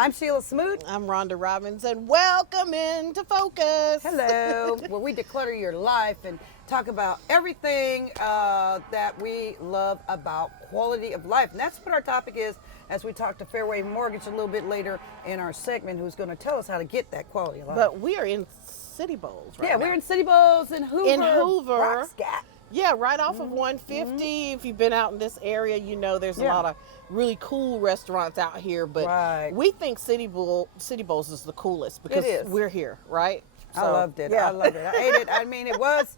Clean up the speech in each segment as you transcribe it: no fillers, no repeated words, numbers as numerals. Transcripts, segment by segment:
I'm Sheila Smoot. I'm Rhonda Robbins, and welcome into Focus. Hello, where we declutter your life and talk about everything that we love about quality of life. And that's what our topic is as we talk to Fairway Mortgage a little bit later in our segment, who's going to tell us how to get that quality of life. But we are in City Bowls right now. We're in City Bowls in Hoover. Brock's Gap. Yeah, right off of 150. If you've been out in this area, you know there's a lot of really cool restaurants out here. But we think City Bowls is the coolest because we're here, right? So, I loved it. I loved it. I ate it. I mean, it was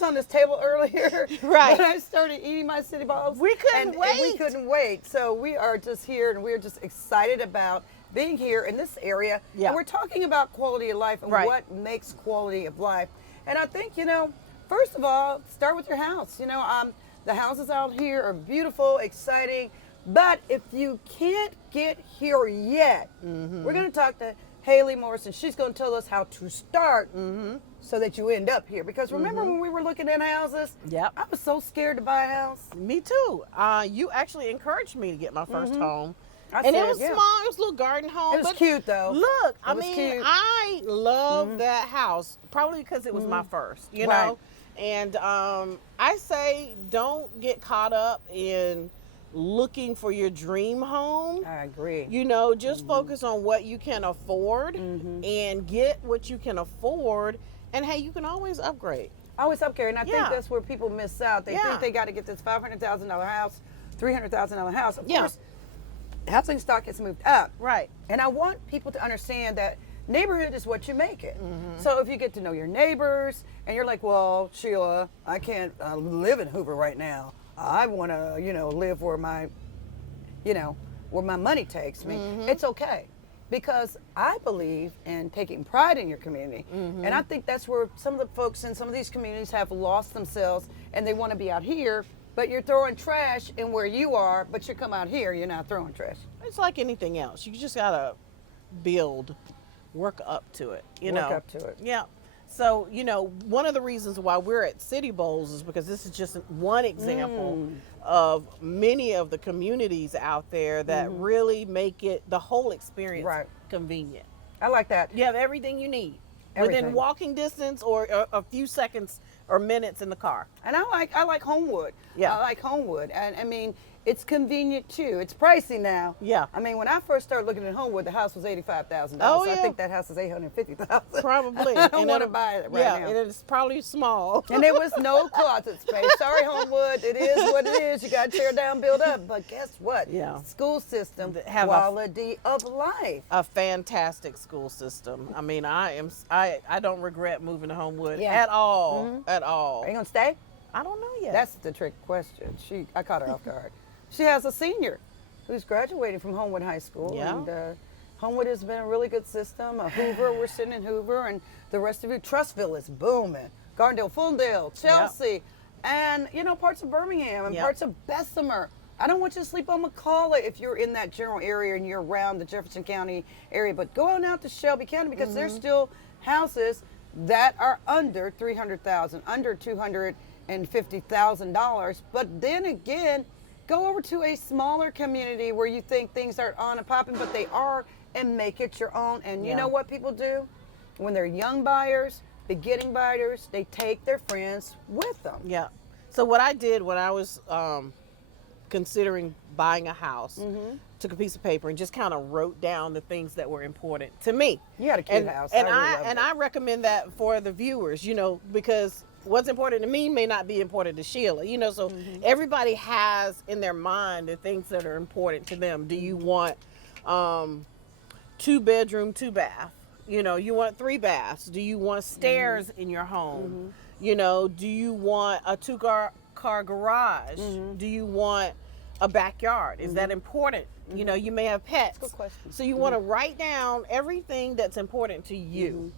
on this table earlier. Right. When I started eating my City Bowls. We couldn't wait. And we couldn't wait. So we are just here, and we're just excited about being here in this area. Yeah. And we're talking about quality of life and what makes quality of life. And I think, first of all, start with your house. The houses out here are beautiful, exciting. But if you can't get here yet, we're going to talk to Haley Morrison. She's going to tell us how to start so that you end up here. Because remember when we were looking at houses? Yep. I was so scared to buy a house. Me too. You actually encouraged me to get my first home. It was small. It was a little garden home. It was cute, though. Look, Cute. I love that house, probably because it was my first, you know? And I say don't get caught up in looking for your dream home. I agree. Just focus on what you can afford and get what you can afford. And, hey, you can always upgrade. Always upgrade. And I think that's where people miss out. They think they got to get this $500,000 house, $300,000 house. Of course, housing stock has moved up. Right. And I want people to understand that neighborhood is what you make it. So if you get to know your neighbors and you're like, well, Sheila, I can't live in Hoover right now. I want to, live where my money takes me. It's okay. Because I believe in taking pride in your community. And I think that's where some of the folks in some of these communities have lost themselves and they want to be out here, but you're throwing trash in where you are, but you come out here, you're not throwing trash. It's like anything else. You just got to work up to it, Work up to it. Yeah. So, one of the reasons why we're at City Bowls is because this is just one example of many of the communities out there that really make it, the whole experience, convenient. I like that. You have everything you need within Everything. walking distance or a few seconds or minutes in the car. And I like Homewood. Yeah. I like Homewood. And I mean, it's convenient too. It's pricey now. Yeah. I mean, when I first started looking at Homewood, the house was $85,000. Oh, I yeah. think that house is $850,000. Probably. I don't want to buy it right now. Yeah, and it's probably small. And there was no closet space. Sorry, Homewood. It is what it is. You got to tear down, build up. But guess what? Yeah. School system, Have quality of life. A fantastic school system. I mean, I don't regret moving to Homewood at all. At all. Are you going to stay? I don't know yet. That's the trick question. I caught her off guard. She has a senior who's graduating from Homewood High School. Yeah. And Homewood has been a really good system. Hoover, we're sitting in Hoover, and the rest of you, Trustville is booming. Gardendale, Fulldale, Chelsea, and, parts of Birmingham and parts of Bessemer. I don't want you to sleep on McCalla if you're in that general area and you're around the Jefferson County area, but go on out to Shelby County because there's still houses that are under $300,000, under $250,000. But then again, go over to a smaller community where you think things aren't on and popping, but they are, and make it your own. And you know what people do? When they're young buyers, beginning buyers, they take their friends with them. Yeah. So what I did when I was considering buying a house, took a piece of paper and just kind of wrote down the things that were important to me. You had a cute house. And I I recommend that for the viewers, because what's important to me may not be important to Sheila, so everybody has in their mind the things that are important to them. Do you want 2 bedroom, 2 bath? You want 3 baths? Do you want stairs in your home? Do you want a 2-car garage? Do you want a backyard? Is that important? You may have pets. Good question. So you want to write down everything that's important to you.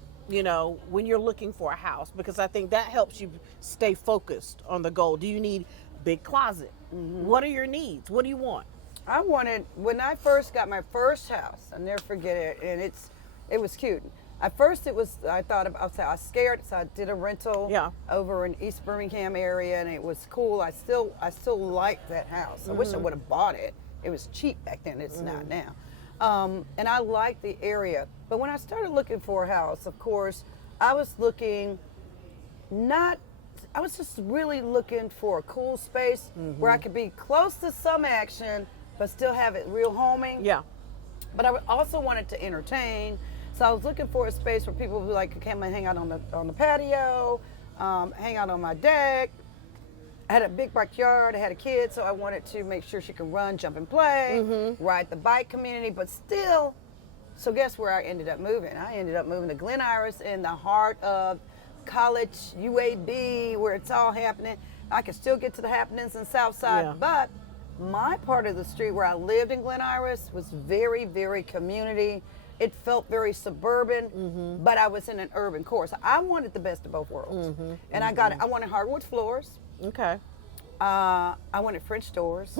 When you're looking for a house, because I think that helps you stay focused on the goal. Do you need big closet? What are your needs? What do you want? I wanted, when I first got my first house, I'll never forget it, and it was cute. At first I was scared, so I did a rental over in East Birmingham area, and it was cool. I still liked that house. I wish I would have bought it. It was cheap back then. It's not now. And I like the area. But when I started looking for a house, of course, I was looking not, I was just really looking for a cool space where I could be close to some action, but still have it real homing. Yeah. But I also wanted to entertain. So I was looking for a space where people would like come and hang out on the patio, hang out on my deck. I had a big backyard. I had a kid, so I wanted to make sure she could run, jump, and play, ride the bike community, but still. So guess where I ended up moving? I ended up moving to Glen Iris in the heart of college, UAB, where it's all happening. I could still get to the happenings in Southside, but my part of the street where I lived in Glen Iris was very, very community. It felt very suburban, but I was in an urban core. So I wanted the best of both worlds. And I got it. I wanted hardwood floors. Okay. I wanted French doors.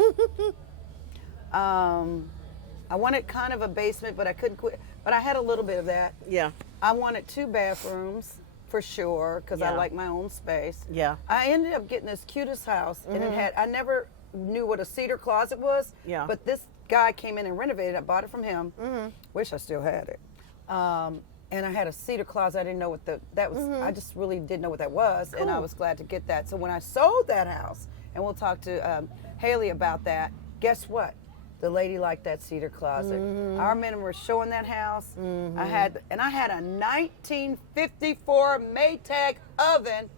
I wanted kind of a basement, but I couldn't quit. But I had a little bit of that. Yeah. I wanted 2 bathrooms for sure because I like my own space. Yeah. I ended up getting this cutest house, and it had. I never knew what a cedar closet was. Yeah. But this guy came in and renovated. I bought it from him. Wish I still had it. And I had a cedar closet. I didn't know what that was. I just really didn't know what that was, and I was glad to get that. So when I sold that house, and we'll talk to Haley about that. Guess what? The lady liked that cedar closet. I remember showing that house. I had a 1954 Maytag oven,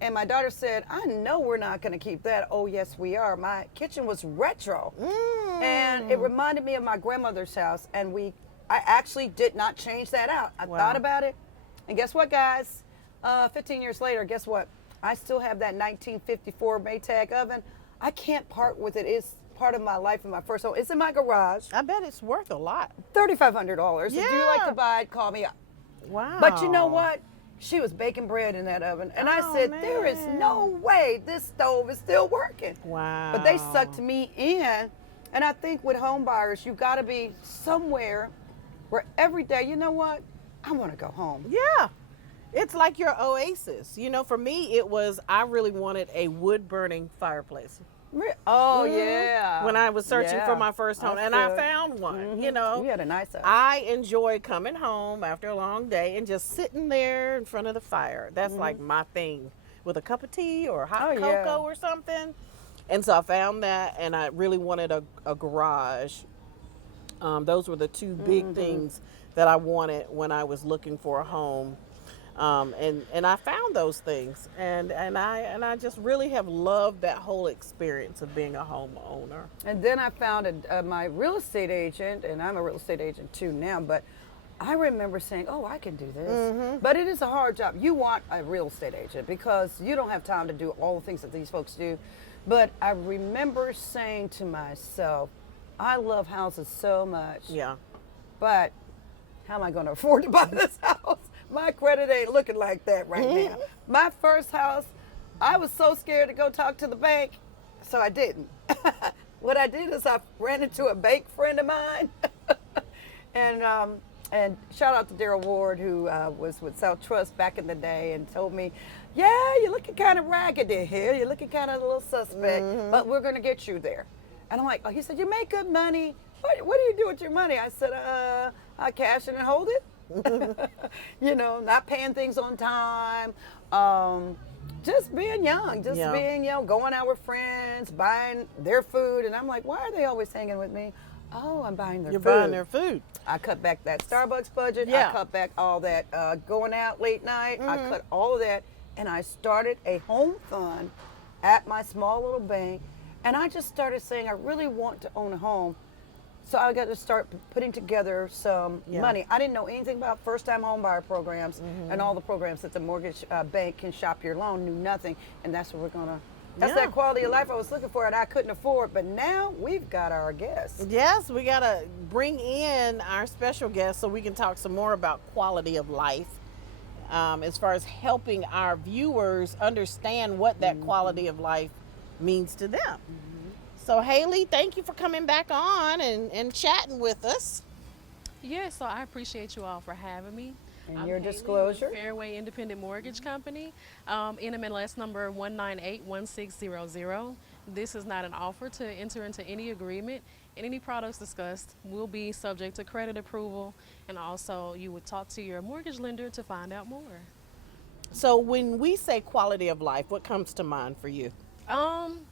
and my daughter said, "I know we're not going to keep that." Oh yes, we are. My kitchen was retro, and it reminded me of my grandmother's house, and I actually did not change that out. I thought about it, and guess what, guys? 15 years later, guess what? I still have that 1954 Maytag oven. I can't part with it. It's part of my life in my first home. It's in my garage. I bet it's worth a lot. $3,500. Yeah. If you like to buy it, call me up. Wow. But you know what? She was baking bread in that oven. And I said, there is no way this stove is still working. Wow. But they sucked me in. And I think with home buyers, you got to be somewhere where every day, you know what? I want to go home. Yeah. It's like your oasis. You know, for me, it was, I really wanted a wood burning fireplace. Oh, yeah. When I was searching for my first home, and I found one, you know. You had a nice house. I enjoy coming home after a long day and just sitting there in front of the fire. That's like my thing, with a cup of tea or hot cocoa or something. And so I found that, and I really wanted a garage. Those were the 2 big things that I wanted when I was looking for a home. And I found those things, and I just really have loved that whole experience of being a homeowner. And then I found my real estate agent, and I'm a real estate agent too now, but I remember saying, oh, I can do this. But it is a hard job. You want a real estate agent because you don't have time to do all the things that these folks do. But I remember saying to myself, I love houses so much. Yeah. But how am I going to afford to buy this house? My credit ain't looking like that right now. My first house, I was so scared to go talk to the bank, so I didn't. What I did is I ran into a bank friend of mine, and shout out to Daryl Ward, who was with South Trust back in the day, and told me, yeah, you're looking kind of raggedy here. You're looking kind of a little suspect, but we're going to get you there. And I'm like, oh, he said, you make good money. What do you do with your money? I said, I cash it and hold it. You know, not paying things on time, just being young, being, going out with friends, buying their food. And I'm like, why are they always hanging with me? Oh, I'm buying their food. You're buying their food. I cut back that Starbucks budget. Yeah. I cut back all that going out late night. I cut all of that. And I started a home fund at my small little bank. And I just started saying, I really want to own a home. So I got to start putting together some money. I didn't know anything about first-time home buyer programs and all the programs that the mortgage bank can shop your loan. Knew nothing, and that's what we're gonna. That's that quality of life I was looking for, and I couldn't afford. But now we've got our guests. Yes, we gotta bring in our special guest so we can talk some more about quality of life, as far as helping our viewers understand what that quality of life means to them. So Haley, thank you for coming back on and chatting with us. Yes, so I appreciate you all for having me. And I'm your Haley disclosure? with Fairway Independent Mortgage Company, NMLS number 1981600. This is not an offer to enter into any agreement. And any products discussed will be subject to credit approval, and also you would talk to your mortgage lender to find out more. So when we say quality of life, what comes to mind for you? Um,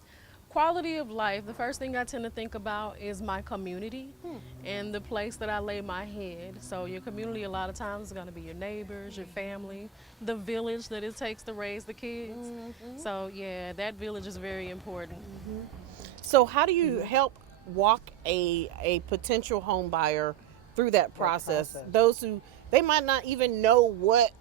Quality of life, the first thing I tend to think about is my community and the place that I lay my head. So your community a lot of times is going to be your neighbors, your family, the village that it takes to raise the kids. So yeah, that village is very important. So how do you help walk a potential home buyer through that process? Those who, they might not even know what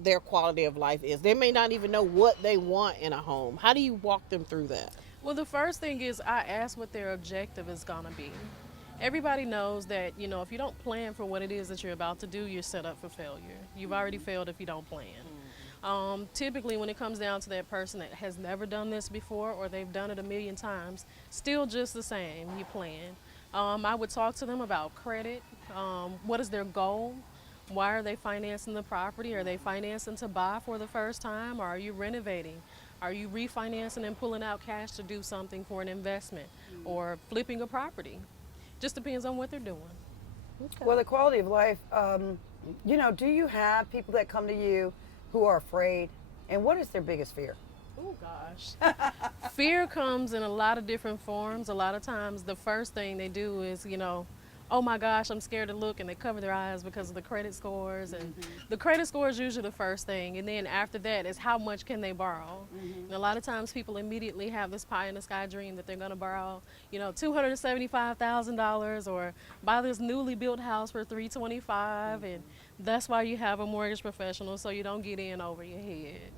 their quality of life is. They may not even know what they want in a home. How do you walk them through that? Well, the first thing is I ask what their objective is going to be. Everybody knows that, you know, if you don't plan for what it is that you're about to do, you're set up for failure. You've already failed if you don't plan. Typically, when it comes down to that person that has never done this before or they've done it a million times, still just the same, you plan. I would talk to them about credit. What is their goal? Why are they financing the property? Are they financing to buy for the first time, or are you renovating? Are you refinancing and pulling out cash to do something for an investment or flipping a property? Just depends on what they're doing. Okay. Well, the quality of life, you know, do you have people that come to you who are afraid? And what is their biggest fear? Oh gosh. Fear comes in a lot of different forms. A lot of times the first thing they do is, you know, oh my gosh, I'm scared to look, and they cover their eyes because of the credit scores. And the credit score is usually the first thing, and then after that is how much can they borrow. And a lot of times people immediately have this pie in the sky dream that they're going to borrow, you know, $275,000 or buy this newly built house for $325,000, and that's why you have a mortgage professional, so you don't get in over your head.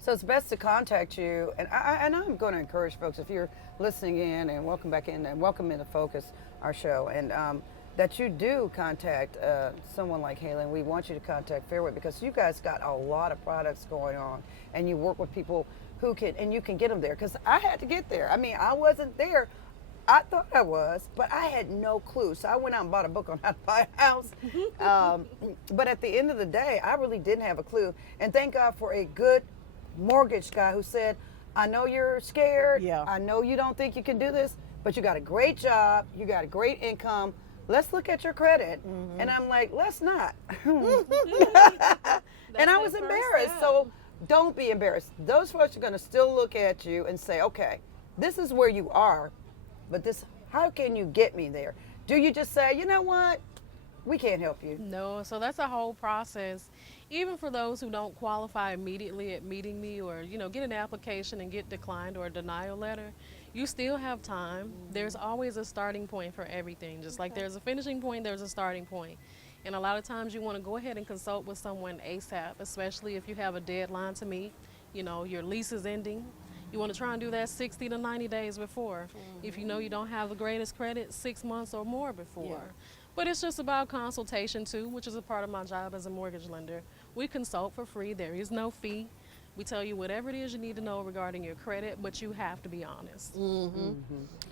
So it's best to contact you, and I'm going to encourage folks, if you're listening in, and welcome back in, and welcome into Focus, our show, and that you do contact someone like Halen. We want you to contact Fairway because you guys got a lot of products going on, and you work with people who can, and you can get them there, because I had to get there. I mean, I wasn't there. I thought I was, but I had no clue. So I went out and bought a book on how to buy a house. But at the end of the day, I really didn't have a clue. And thank God for a good mortgage guy who said, I know you're scared. Yeah. I know you don't think you can do this, but you got a great job. You got a great income. Let's look at your credit. And I'm like, let's not. And I was embarrassed. So don't be embarrassed. Those folks are going to still look at you and say, okay, this is where you are, but this, how can you get me there? Do you just say, you know what? We can't help you. No, so that's a whole process. Even for those who don't qualify immediately at meeting me, or, you know, get an application and get declined or a denial letter, you still have time. There's always a starting point for everything. Just like there's a finishing point, there's a starting point. And a lot of times you want to go ahead and consult with someone ASAP, especially if you have a deadline to meet. You know, your lease is ending. You want to try and do that 60 to 90 days before. If you know you don't have the greatest credit, 6 months or more before. Yeah. But it's just about consultation too, which is a part of my job as a mortgage lender. We consult for free. There is no fee. We tell you whatever it is you need to know regarding your credit, but you have to be honest.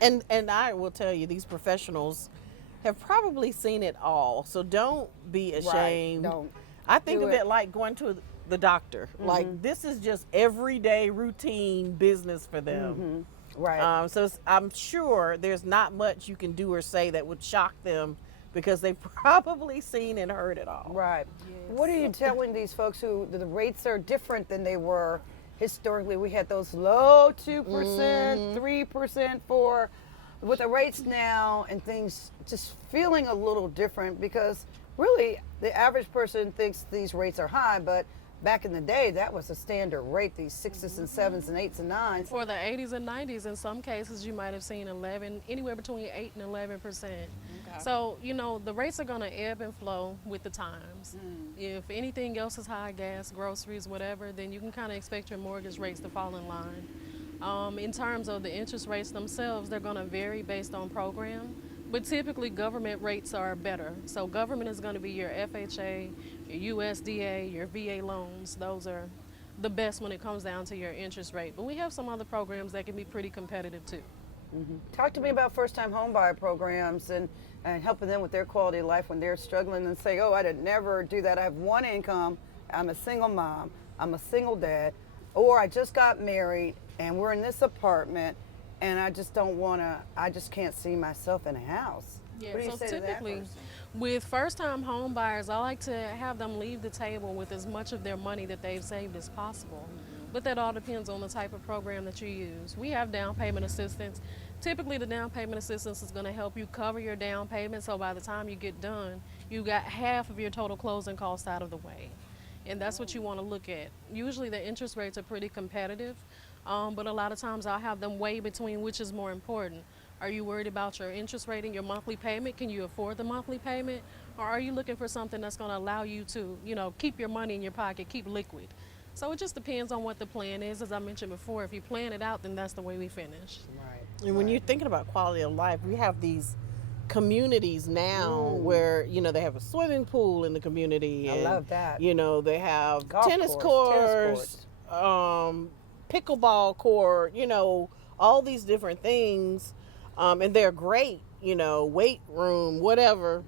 And I will tell you, these professionals have probably seen it all. So don't be ashamed. Don't. I think Do of it like going to the doctor. Like, this is just everyday routine business for them. Right. So I'm sure there's not much you can do or say that would shock them, because they've probably seen and heard it all. Right. What are you telling these folks who the rates are different than they were historically? We had those low 2%, 3%, 4%, with the rates now and things just feeling a little different, because really the average person thinks these rates are high, but back in the day, that was a standard rate, these 6s and 7s and 8s and 9s. For the 80s and 90s, in some cases, you might have seen anywhere between 8 and 11%. So, you know, the rates are going to ebb and flow with the times. If anything else is high, gas, groceries, whatever, then you can kind of expect your mortgage rates to fall in line. In terms of the interest rates themselves, they're going to vary based on program. But typically, government rates are better. So government is going to be your FHA, your USDA, your VA loans. Those are the best when it comes down to your interest rate. But we have some other programs that can be pretty competitive too. Talk to me about first-time home buyer programs and helping them with their quality of life when they're struggling and say, oh, I did never do that. I have one income. I'm a single mom. I'm a single dad. Or I just got married and we're in this apartment and I just don't want to. I just can't see myself in a house. Yeah, What do you so say to that typically person? with first-time home buyers, I like to have them leave the table with as much of their money that they've saved as possible. But that all depends on the type of program that you use. We have down payment assistance. Typically, the down payment assistance is going to help you cover your down payment, so by the time you get done, you got half of your total closing costs out of the way. And that's what you want to look at. Usually the interest rates are pretty competitive, but a lot of times I'll have them weigh between which is more important. Are you worried about your interest rate and your monthly payment? Can you afford the monthly payment? Or are you looking for something that's going to allow you to, keep your money in your pocket, keep liquid? So it just depends on what the plan is. As I mentioned before, if you plan it out, then that's the way we finish. Right. And when you're thinking about quality of life, we have these communities now where they have a swimming pool in the community. I And, love that. they have Golf tennis course, courts, pickleball court. All these different things, and they're great. Weight room, whatever.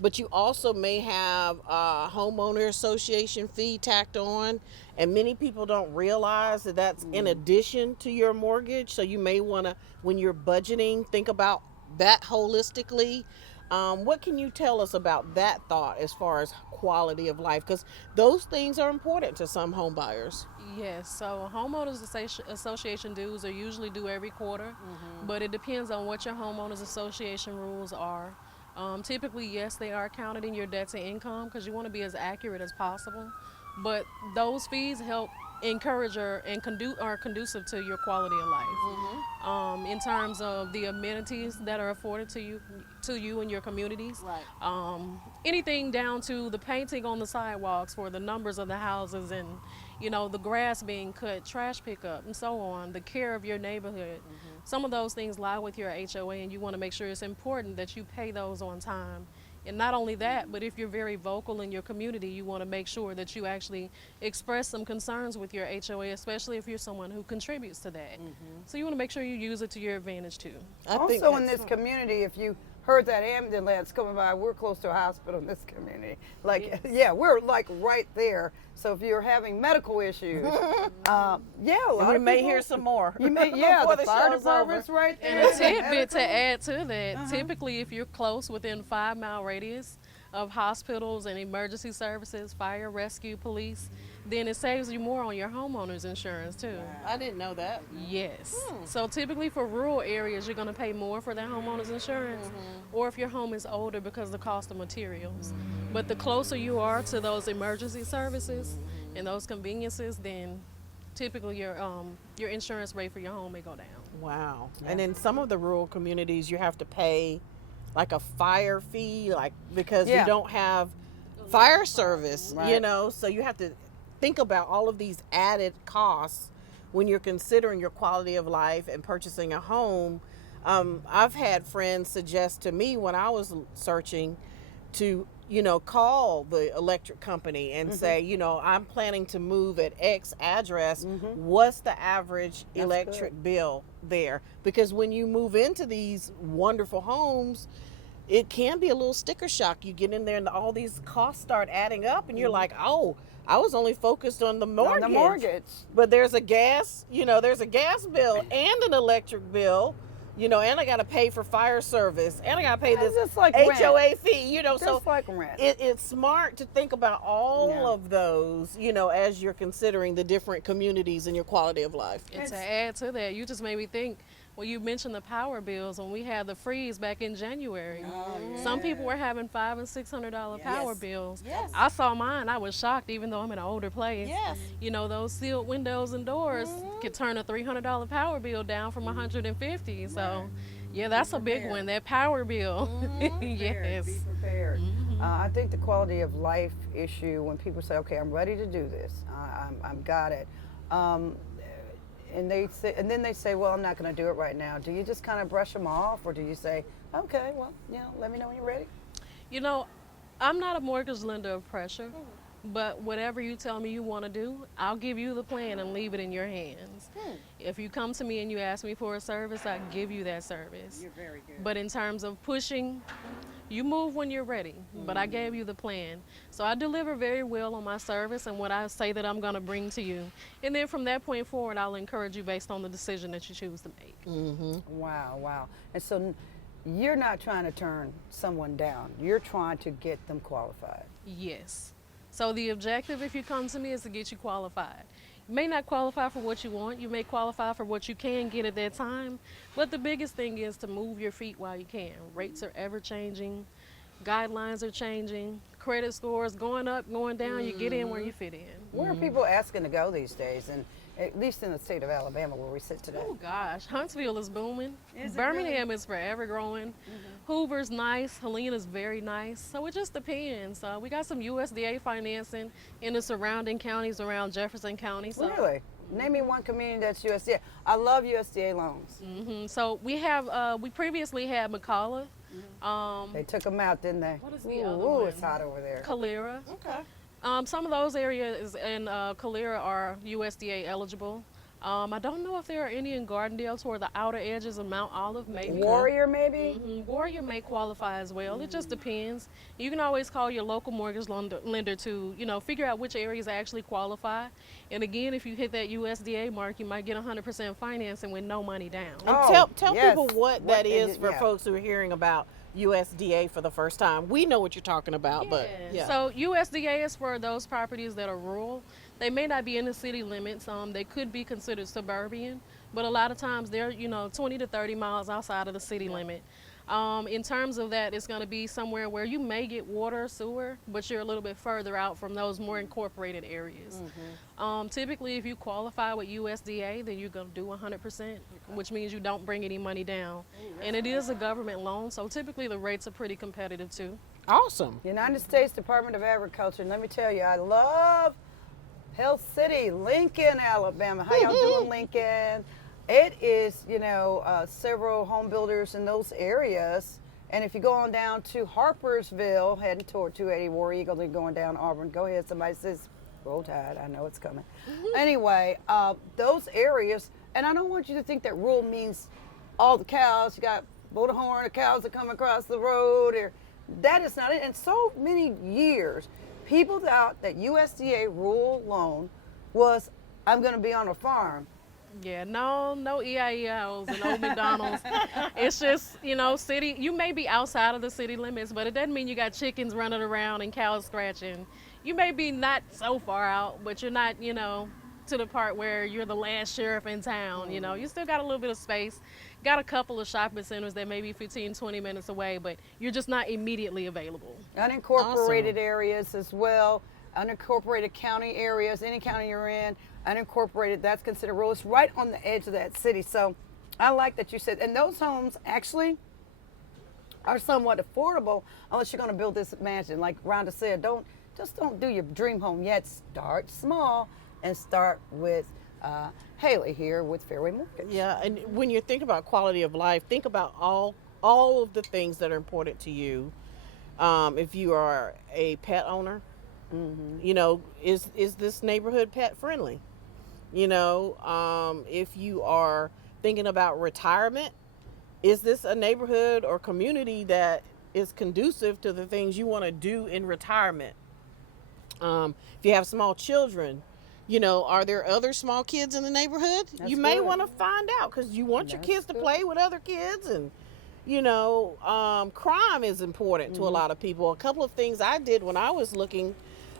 But you also may have a homeowner association fee tacked on, and many people don't realize that that's in addition to your mortgage. So you may want to, when you're budgeting, think about that holistically. What can you tell us about that thought as far as quality of life? Because those things are important to some home buyers. Yes, so homeowners association dues are usually due every quarter, but it depends on what your homeowners association rules are. Typically, yes, they are counted in your debt to income because you want to be as accurate as possible, but those fees help encourage and are conducive to your quality of life. In terms of the amenities that are afforded to you and your communities. Right. Anything down to the painting on the sidewalks for the numbers of the houses and the grass being cut, trash pickup, and so on, the care of your neighborhood. Some of those things lie with your HOA, and you want to make sure it's important that you pay those on time. And not only that, but if you're very vocal in your community, you want to make sure that you actually express some concerns with your HOA, especially if you're someone who contributes to that. So you want to make sure you use it to your advantage too. Also in this community, if you heard that ambulance coming by, we're close to a hospital in this community. Like, yeah, we're like right there. So if you're having medical issues, we may hear some more. You may, before the fire show's department's over. right there. And a tidbit to add to that, typically if you're close within 5-mile radius of hospitals and emergency services, fire, rescue, police, then it saves you more on your homeowner's insurance too. I didn't know that. Yes. So typically for rural areas, you're going to pay more for that homeowner's insurance, or if your home is older because of the cost of materials. But the closer you are to those emergency services and those conveniences, then typically your insurance rate for your home may go down. Wow. And in some of the rural communities, you have to pay like a fire fee, because you don't have fire service, so you have to think about all of these added costs when you're considering your quality of life and purchasing a home. I've had friends suggest to me when I was searching to, call the electric company and say, I'm planning to move at X address. What's the average electric bill there? Because when you move into these wonderful homes, it can be a little sticker shock. You get in there and all these costs start adding up and you're like, oh, I was only focused on the mortgage. On the mortgage. But there's a gas, there's a gas bill and an electric bill, and I got to pay for fire service and I got to pay this just like HOA rent. fee, Just so like rent. it's smart to think about all of those, as you're considering the different communities and your quality of life. And to add to that, you just made me think, well, you mentioned the power bills when we had the freeze back in January. Some people were having $500 and $600 power bills. Yes. I saw mine. I was shocked, even though I'm in an older place. Yes. Those sealed windows and doors could turn a $300 power bill down from $150. So, yeah, that's a big one. That power bill. Yes. Be prepared. I think the quality of life issue when people say, "Okay, I'm ready to do this. I'm got it." And then they say, "Well, I'm not going to do it right now." Do you just kind of brush them off, or do you say, "Okay, well, let me know when you're ready"? I'm not a mortgage lender of pressure, but whatever you tell me you want to do, I'll give you the plan and leave it in your hands. If you come to me and you ask me for a service, I give you that service. You're very good. But in terms of pushing You move when you're ready, but I gave you the plan. So I deliver very well on my service and what I say that I'm going to bring to you. And then from that point forward, I'll encourage you based on the decision that you choose to make. Wow, wow. And so you're not trying to turn someone down. You're trying to get them qualified. Yes. So the objective, if you come to me, is to get you qualified. You may not qualify for what you want. You may qualify for what you can get at that time. But the biggest thing is to move your feet while you can. Rates are ever changing. Guidelines are changing. Credit scores going up, going down. You get in where you fit in. Where are people asking to go these days? And at least in the state of Alabama where we sit today. Oh gosh, Huntsville is booming. Is it Birmingham is forever growing. Hoover's nice. Helena's very nice. So it just depends. We got some USDA financing in the surrounding counties around Jefferson County. So. Really? Name me one community that's USDA. I love USDA loans. So we have. We previously had McCullough. They took them out, didn't they? What is the other Ooh, one? it's hot over there. Calera. Okay. Some of those areas in Calera are USDA eligible. I don't know if there are any in Gardendale toward the outer edges of Mount Olive, maybe. Warrior, maybe? Warrior may qualify as well. It just depends. You can always call your local mortgage lender to, figure out which areas actually qualify. And again, if you hit that USDA mark, you might get 100% financing with no money down. And Oh, tell yes. people what that is for yeah. folks who are hearing about USDA for the first time. We know what you're talking about, but yeah. So USDA is for those properties that are rural. They may not be in the city limits. They could be considered suburban, but a lot of times they're 20 to 30 miles outside of the city limit. In terms of that, it's going to be somewhere where you may get water or sewer, but you're a little bit further out from those more incorporated areas. Typically, if you qualify with USDA, then you're going to do 100%, which means you don't bring any money down. And it is a government loan, so typically the rates are pretty competitive too. Awesome. United States Department of Agriculture. And let me tell you, I love Hill City, Lincoln, Alabama. How y'all doing, Lincoln? It is, several home builders in those areas. And if you go on down to Harpersville, heading toward 280 War Eagle, then going down Auburn, go ahead. Somebody says, roll tide. I know it's coming. Anyway, those areas, and I don't want you to think that rural means all the cows. You got Bodahorn, the cows that come across the road. That is not it. And so many years, people thought that USDA rural loan was, I'm going to be on a farm. Yeah, no EIEIs and old McDonald's. It's just, city, you may be outside of the city limits, but it doesn't mean you got chickens running around and cows scratching. You may be not so far out, but you're not, to the part where you're the last sheriff in town. You still got a little bit of space. Got a couple of shopping centers that may be 15, 20 minutes away, but you're just not immediately available. Unincorporated areas as well, unincorporated county areas, any county you're in, unincorporated, that's considered rural. It's right on the edge of that city. So I like that you said, and those homes actually are somewhat affordable unless you're going to build this mansion. Like Rhonda said, don't do your dream home yet. Start small and start with Haley here with Fairway Mortgage. Yeah, and when you think about quality of life, think about all of the things that are important to you. If you are a pet owner, is this neighborhood pet friendly? If you are thinking about retirement, is this a neighborhood or community that is conducive to the things you want to do in retirement? If you have small children, are there other small kids in the neighborhood? That's you may good. want to find out because you want your That's kids to good. play with other kids. And, crime is important to a lot of people. A couple of things I did when I was looking,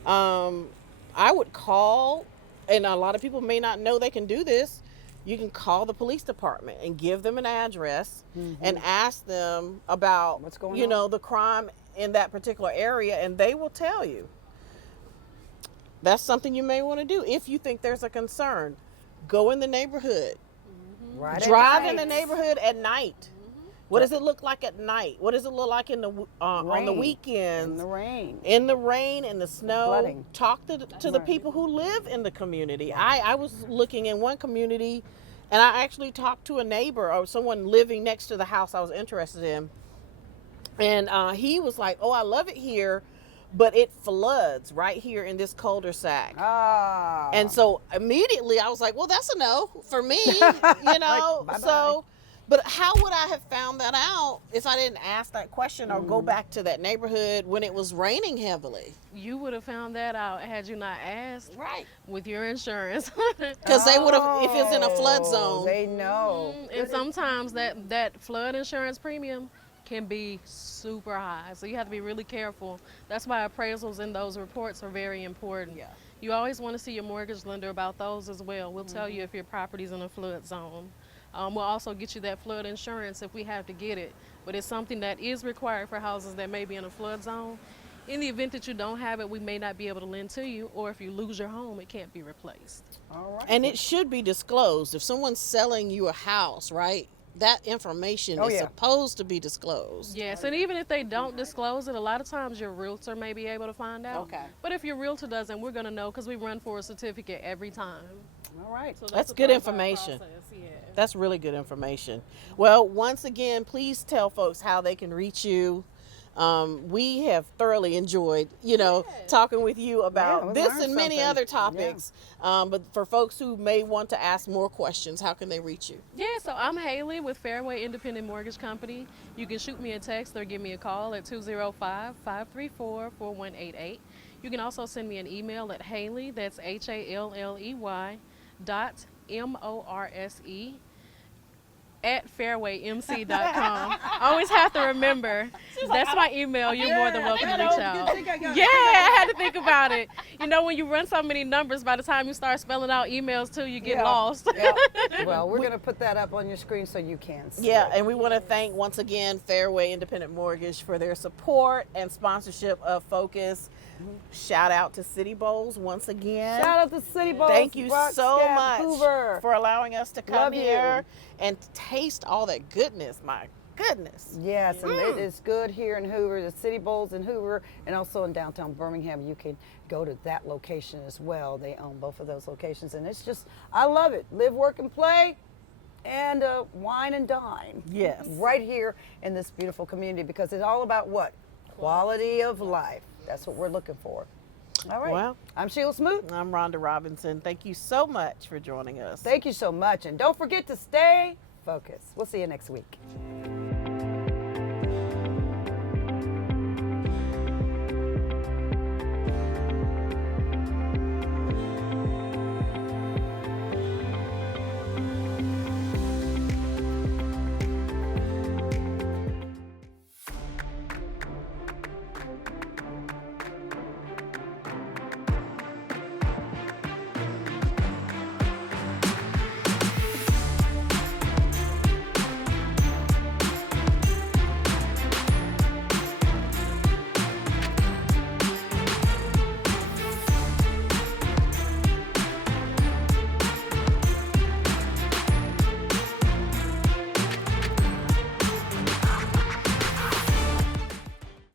I would call, and a lot of people may not know they can do this. You can call the police department and give them an address and ask them about, What's going on? the crime in that particular area, and they will tell you. That's something you may want to do if you think there's a concern. Go in the neighborhood. Right. Drive in the neighborhood at night. What does it look like at night? What does it look like in the on the Rain. weekends? In the rain. In the rain, in the snow. Flooding. Talk to the people who live in the community. I was looking in one community, and I actually talked to a neighbor or someone living next to the house I was interested in. And he was like, "Oh, I love it here, but it floods right here in this cul-de-sac." And so immediately I was like, "Well, that's a no for me," Bye-bye. So But how would I have found that out if I didn't ask that question or go back to that neighborhood when it was raining heavily? You would have found that out had you not asked Right. with your insurance. Because they would have, if it's in a flood Oh, zone. they know. And sometimes that flood insurance premium can be super high. So you have to be really careful. That's why appraisals in those reports are very important. Yeah. You always want to see your mortgage lender about those as well. We'll tell you if your property's in a flood zone. We'll also get you that flood insurance if we have to get it. But it's something that is required for houses that may be in a flood zone. In the event that you don't have it, we may not be able to lend to you, or if you lose your home, it can't be replaced. All right. And it should be disclosed. If someone's selling you a house, right, that information is yeah. supposed to be disclosed. Yes, and even if they don't disclose it, a lot of times your realtor may be able to find out. Okay. But if your realtor doesn't, we're going to know because we run for a certificate every time. All right. So That's a good part of our information. process, yeah. That's really good information. Well, once again, please tell folks how they can reach you. We have thoroughly enjoyed, talking with you about we this learned and many something. other topics. But for folks who may want to ask more questions, how can they reach you? Yeah, so I'm Haley with Fairway Independent Mortgage Company. You can shoot me a text or give me a call at 205-534-4188. You can also send me an email at Haley, that's HALLEY, .MORSE at fairwaymc.com. I always have to remember, that's my email. You're more than welcome to reach out. Yeah, I had to think about it. When you run so many numbers, by the time you start spelling out emails too, you get lost. Yeah. Well, we're going to put that up on your screen so you can see Yeah, it. and we want to thank once again Fairway Independent Mortgage for their support and sponsorship of Focus. Shout out to City Bowls once again. Shout out to City Bowls. Thank you Rock, so Scab, much Hoover. for allowing us to come Love you. here and taste all that goodness. My goodness. Yes, and it is good here in Hoover, the City Bowls in Hoover, and also in downtown Birmingham. You can go to that location as well. They own both of those locations, and it's just, I love it. Live, work, and play, and wine and dine. Yes. Right here in this beautiful community, because it's all about what? Quality of life. That's what we're looking for. All right. Well, I'm Sheila Smoot. I'm Rhonda Robinson. Thank you so much for joining us. Thank you so much, and don't forget to stay focused. We'll see you next week.